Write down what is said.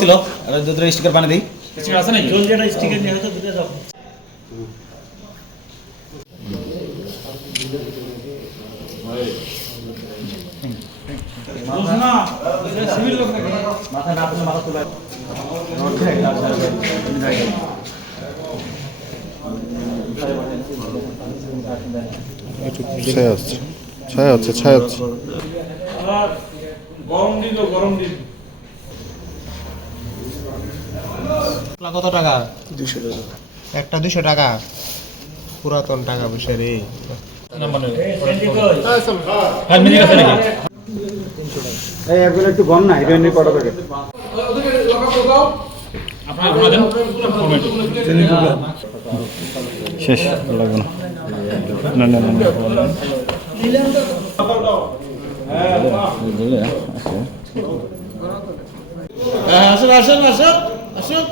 ছিল। দুটো স্টিকার পানি দিই। আছে নাকি? স্টিকার নিয়ে হয়তো মাথা না মাথা তুলে। ছায়া ছায়া হচ্ছে গরম দিন তো গরম দিন। কত টাকা? একটা দুশো টাকা? পুরাতন টাকা পয়সা রে। মিনিট আছে নাকি? আপনারা ঘুমা দেন। শেষ লাগবে না। না না না না। আসুন আসুন আসুন আসুন।